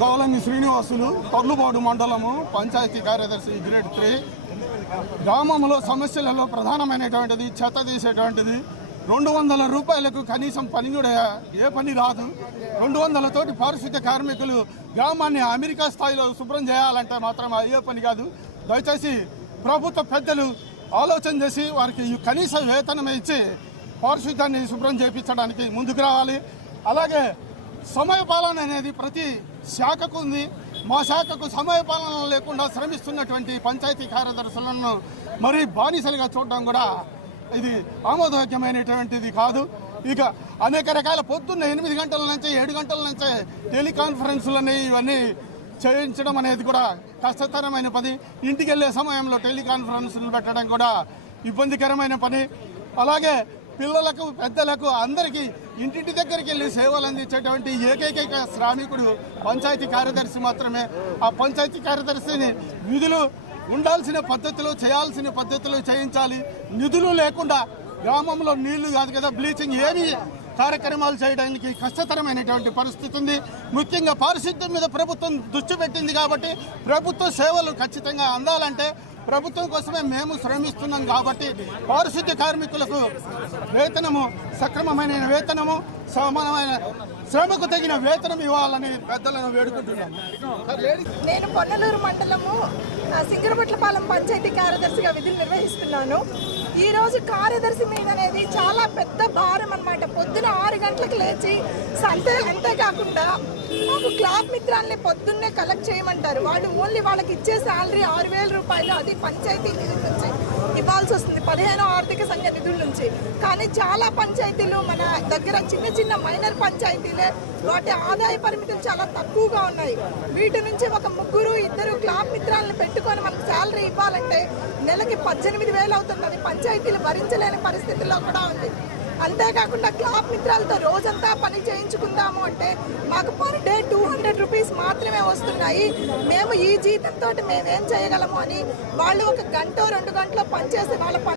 కావాలని శ్రీనివాసులు తర్లుబాడు మండలము పంచాయతీ కార్యదర్శి గ్రేడ్ 3. గ్రామంలో సమస్యలలో ప్రధానమైనటువంటిది చెత్త తీసేటువంటిది. 200 రూపాయలకు కనీసం పని కూడా ఏ పని రాదు. 200 తోటి పారిశుద్ధ్య కార్మికులు గ్రామాన్ని అమెరికా స్థాయిలో శుభ్రం చేయాలంటే మాత్రం అయ్యే పని కాదు. దయచేసి ప్రభుత్వ పెద్దలు ఆలోచన చేసి వారికి కనీస వేతనం ఇచ్చి పారిశుద్ధ్యాన్ని శుభ్రం చేయించడానికి ముందుకు రావాలి. అలాగే సమయపాలన అనేది ప్రతి శాఖకు ఉంది. మా శాఖకు సమయపాలన లేకుండా శ్రమిస్తున్నటువంటి పంచాయతీ కార్యదర్శులను మరి బానిసలుగా చూడడం కూడా ఇది ఆమోదయోగ్యమైనటువంటిది కాదు. ఇక అనేక రకాల పొద్దున్న 8 గంటల నుంచి 7 గంటల నుంచే టెలికాన్ఫరెన్సులని ఇవన్నీ చేయించడం అనేది కూడా కష్టతరమైన పని. ఇంటికి వెళ్ళే సమయంలో టెలికాన్ఫరెన్సులు పెట్టడం కూడా ఇబ్బందికరమైన పని. అలాగే పిల్లలకు పెద్దలకు అందరికీ ఇంటింటి దగ్గరికి వెళ్ళి సేవలు అందించేటువంటి ఏకైక శ్రామికుడు పంచాయతీ కార్యదర్శి మాత్రమే. ఆ పంచాయతీ కార్యదర్శిని విధులు ఉండాల్సిన పద్ధతులు చేయాల్సిన పద్ధతులు చేయించాలి. నిధులు లేకుండా గ్రామంలో నీళ్లు కాదు కదా బ్లీచింగ్ ఏమి కార్యక్రమాలు చేయడానికి కష్టతరమైనటువంటి పరిస్థితి ఉంది. ముఖ్యంగా పారిశుద్ధ్యం మీద ప్రభుత్వం దృష్టి పెట్టింది కాబట్టి ప్రభుత్వ సేవలు ఖచ్చితంగా అందాలంటే ప్రభుత్వం కోసమే మేము శ్రమిస్తున్నాం కాబట్టి పారిశుద్ధ్య కార్మికులకు వేతనము సక్రమమైన వేతనము సమానమైన శ్రమకు తగిన వేతనం ఇవ్వాలని పెద్దలను వేడుకుంటున్నాం. నేను పొన్నలూరు మండలము సింగరపట్లపాలెం పంచాయతీ కార్యదర్శిగా విధులు నిర్వహిస్తున్నాను. ఈరోజు కార్యదర్శి మీద అనేది చాలా పెద్ద భారం అన్నమాట. పొద్దున 6 గంటలకు లేచి అంతేకాకుండా మాకు క్లాబ్ మిత్రాలని పొద్దున్నే కలెక్ట్ చేయమంటారు. వాళ్ళు ఓన్లీ వాళ్ళకి ఇచ్చే శాలరీ 6,000 రూపాయలు. అది పంచాయతీ నిధుల నుంచి ఇవ్వాల్సి వస్తుంది, 15వ ఆర్థిక సంఘ నిధుల నుంచి. కానీ చాలా పంచాయతీలు మన దగ్గర చిన్న మైనర్ పంచాయతీలే, వాటి ఆదాయ పరిమితులు చాలా తక్కువగా ఉన్నాయి. వీటి నుంచి ఒక 3-2 క్లాబ్ మిత్రాలను పెట్టుకొని మనకు శాలరీ ఇవ్వాలంటే నెలకి 18,000 అవుతుంది. అది పంచాయతీలు భరించలేని పరిస్థితుల్లో కూడా ఉంది. అంతేకాకుండా క్లాబ్ మిత్రాలతో రోజంతా పని చేయించుకుందాము అంటే మాకు పర్ డే 200 రూపీస్ మాత్రమే వస్తున్నాయి. మేము ఈ జీతంతో మేమేం చేయగలము అని వాళ్ళు 1 గంట 2 గంటలో పనిచేసి వాళ్ళ